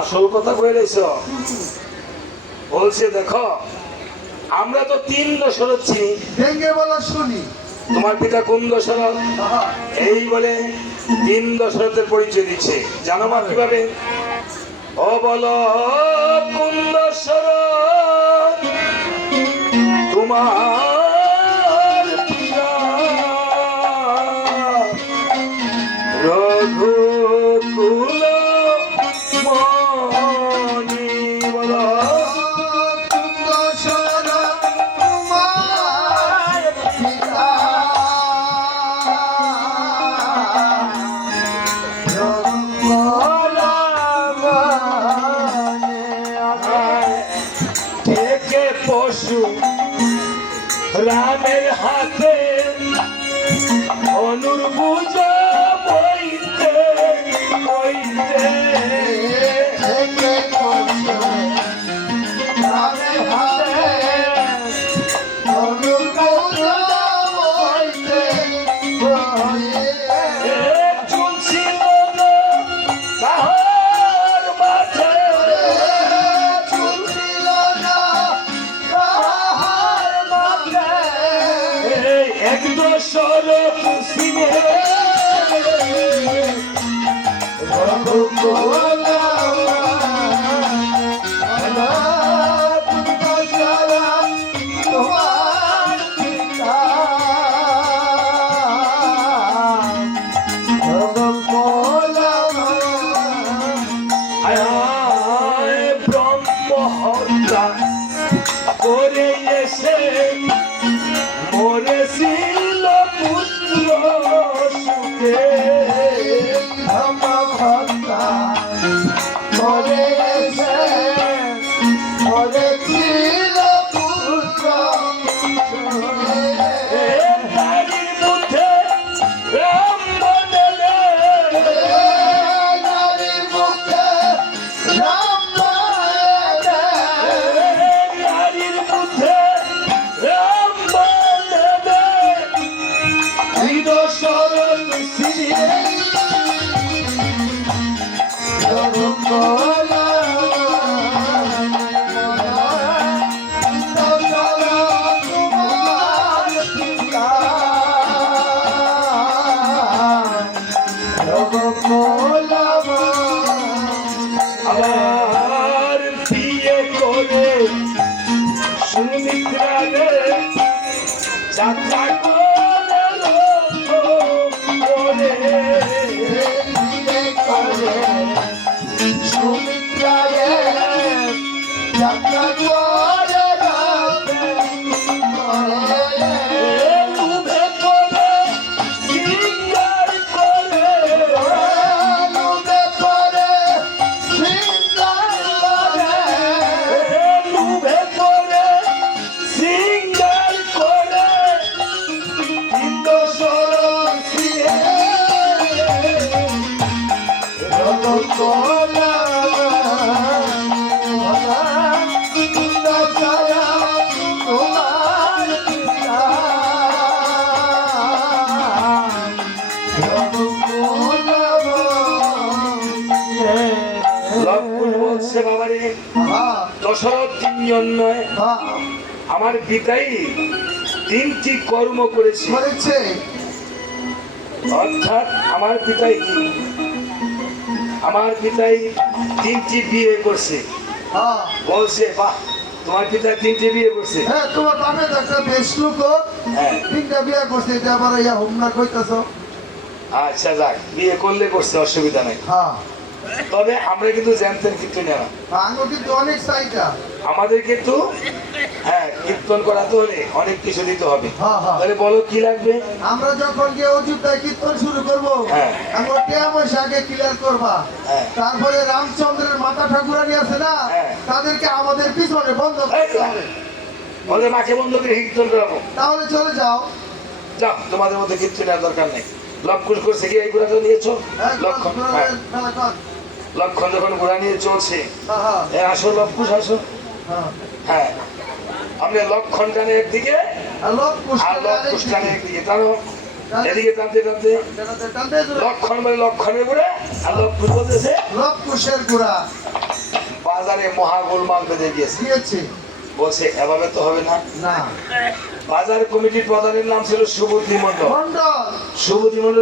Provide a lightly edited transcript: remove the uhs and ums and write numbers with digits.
আসল কথা বলেছ। বলছে দেখো আমরা তো 3 দশরথ চিনি, ভেঙ্গে বলা শুনি। তোমার পিতা কোন দশরথ? এই বলে 3 দশরথের পরিচয় দিচ্ছে। জানো মা কিভাবে? ও বলো কোন দশরথ তোমার পিতা? রঘুকুল মনি বলো থেকে পশু রামের হাতে অনুর্বুজ বইতে বইতে চলছিল না কাহার মাঝে এক দশরথ সিংহে ব্রহ্ম হত্যা করে এসে মরেছিল পুত্র সুখে। নারীর মধ্যে রাম বদলে নারীর মধ্যে রাম বদলে দশরথ সিংহে আবার বিয়ে করে সুমিত্রারে যাত্রা করে লুভে পড়ে সিঙ্গার করে লুভে পড়ে সিঙ্গার করে 3 দশরথ সিংহে লক্ষ্মণ বলছে বাবারে দশরথ 3 জন নয়, আমার পিতাই 3টি কর্ম করেছে। অর্থাৎ আমার পিতাই 3টি বিয়ে করছে। বলছে বাহ তোমার পিতা 3টি বিয়ে করছে। তোমার বাপে তো একটা বেশ লোক হ্যাঁ 3টা বিয়ে করছে, এটা আবার হোমনা কইতাছ। আচ্ছা যাক, বিয়ে করলে করছে, অসুবিধা নাই। তবে আমরা কিন্তু জানতেন কিন্তু না, কিন্তু অনেক চাহিদা আমাদের কিন্তু হ্যাঁ কীর্তন করাতে হলে অনেক কিছু দিতে হবে। তাহলে বলো কি লাগবে? আমরা যখন গিয়ে অযোধ্যায় কীর্তন শুরু করবো, আমরা টাকা পয়সা আগে ক্লিয়ার করবা, তারপরে রামচন্দ্রের মাথা ঠাকুরানি আছে না, তাদেরকে আমাদের পিছনে বন্ধ করতে হবে। ওদের মাকে বন্ধ করে কীর্তন করাবো। তাহলে চলে যাও, যাও, তোমাদের মধ্যে কীর্তনের দরকার নেই। লক্ষণ করছে কি এই ঘোড়াটা নিয়েছো? লক্ষণ যখন ঘোড়া নিয়ে চলছে, আসো লক্ষণ আসো। হ্যাঁ আমরা লক্ষণ টানে একদিকে আর লক্ষণ টানে একদিকে, টানো এদিকে টানতে টানতে লক্ষণ বলে লক্ষণের ঘোড়া আর লক্ষণ বলতেছে লক্ষণের ঘোড়া। বাজারে মহা গোলমাল বেঁধে গিয়েছে। দিয়েছে বলছে এভাবে তো হবে না। না বাজার কমিটির প্রধানের নাম ছিল সুবুদ্ধি মন্ডল। মন্ডল সুবুদ্ধি মন্ডল